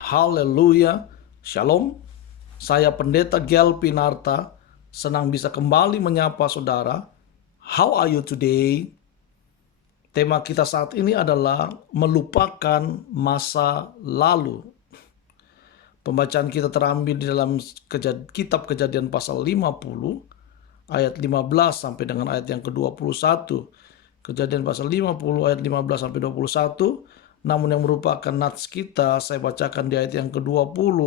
Haleluya, Shalom. Saya Pendeta Gel Pinarta, senang bisa kembali menyapa saudara. How are you today? Tema kita saat ini adalah melupakan masa lalu. Pembacaan kita terambil di dalam kitab Kejadian pasal 50 ayat 15 sampai dengan ayat yang ke-21. Kejadian pasal 50 ayat 15 sampai 21. Namun yang merupakan nats kita saya bacakan di ayat yang ke-20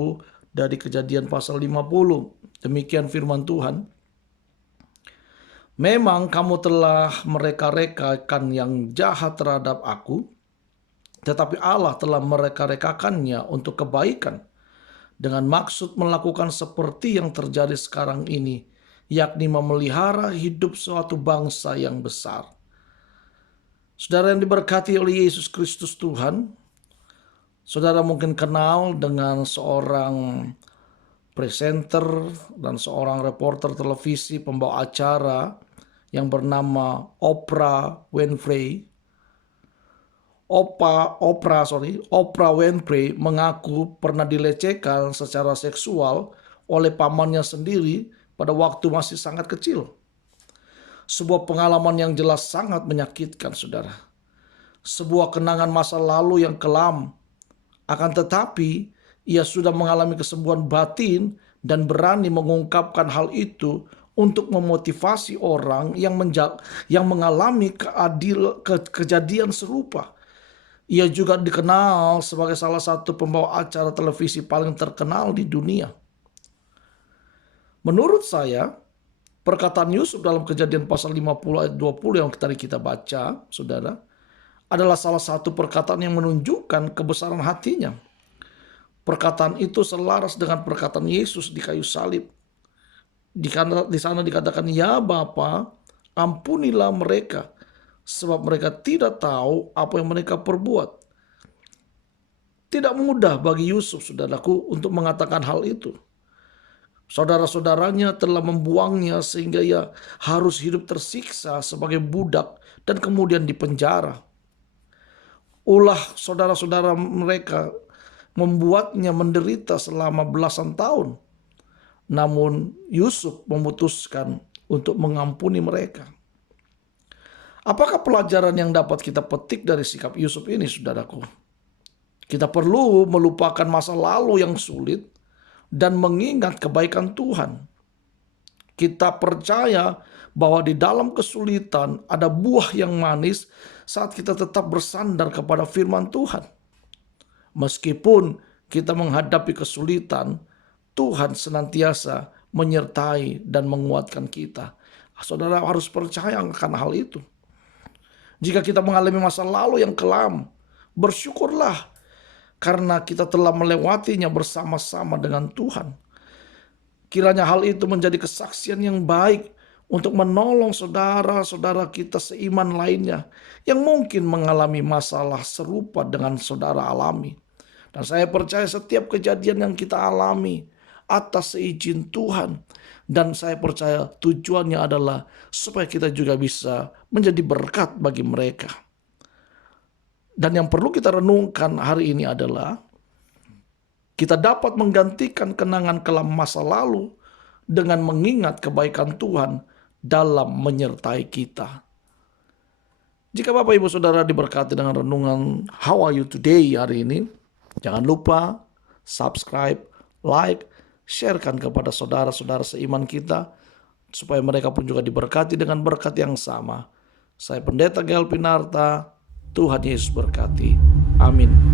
dari Kejadian pasal 50. Demikian firman Tuhan. Memang kamu telah mereka-rekakan yang jahat terhadap aku, tetapi Allah telah mereka-rekakannya untuk kebaikan, dengan maksud melakukan seperti yang terjadi sekarang ini, yakni memelihara hidup suatu bangsa yang besar. Saudara yang diberkati oleh Yesus Kristus Tuhan, saudara mungkin kenal dengan seorang presenter dan seorang reporter televisi pembawa acara yang bernama Oprah Winfrey. Oprah Winfrey mengaku pernah dilecehkan secara seksual oleh pamannya sendiri pada waktu masih sangat kecil. Sebuah pengalaman yang jelas sangat menyakitkan, saudara. Sebuah kenangan masa lalu yang kelam. Akan tetapi, ia sudah mengalami kesembuhan batin dan berani mengungkapkan hal itu untuk memotivasi orang yang mengalami kejadian serupa. Ia juga dikenal sebagai salah satu pembawa acara televisi paling terkenal di dunia. Menurut saya, perkataan Yusuf dalam Kejadian pasal 50 ayat 20 yang tadi kita baca, saudara, adalah salah satu perkataan yang menunjukkan kebesaran hatinya. Perkataan itu selaras dengan perkataan Yesus di kayu salib. Di sana dikatakan, "Ya Bapa, ampunilah mereka, sebab mereka tidak tahu apa yang mereka perbuat." Tidak mudah bagi Yusuf, saudaraku, untuk mengatakan hal itu. Saudara-saudaranya telah membuangnya sehingga ia harus hidup tersiksa sebagai budak dan kemudian dipenjara. Ulah saudara-saudara mereka membuatnya menderita selama belasan tahun. Namun Yusuf memutuskan untuk mengampuni mereka. Apakah pelajaran yang dapat kita petik dari sikap Yusuf ini, saudaraku? Kita perlu melupakan masa lalu yang sulit dan mengingat kebaikan Tuhan. Kita percaya bahwa di dalam kesulitan ada buah yang manis saat kita tetap bersandar kepada firman Tuhan. Meskipun kita menghadapi kesulitan, Tuhan senantiasa menyertai dan menguatkan kita. Saudara harus percaya akan hal itu. Jika kita mengalami masa lalu yang kelam, bersyukurlah karena kita telah melewatinya bersama-sama dengan Tuhan. Kiranya hal itu menjadi kesaksian yang baik untuk menolong saudara-saudara kita seiman lainnya yang mungkin mengalami masalah serupa dengan saudara alami. Dan saya percaya setiap kejadian yang kita alami atas seizin Tuhan. Dan saya percaya tujuannya adalah supaya kita juga bisa menjadi berkat bagi mereka. Dan yang perlu kita renungkan hari ini adalah kita dapat menggantikan kenangan kelam masa lalu dengan mengingat kebaikan Tuhan dalam menyertai kita. Jika Bapak Ibu Saudara diberkati dengan renungan How Are You Today hari ini, jangan lupa subscribe, like, sharekan kepada saudara-saudara seiman kita supaya mereka pun juga diberkati dengan berkat yang sama. Saya Pendeta Gel Pinarta. Tuhan Yesus berkati. Amin.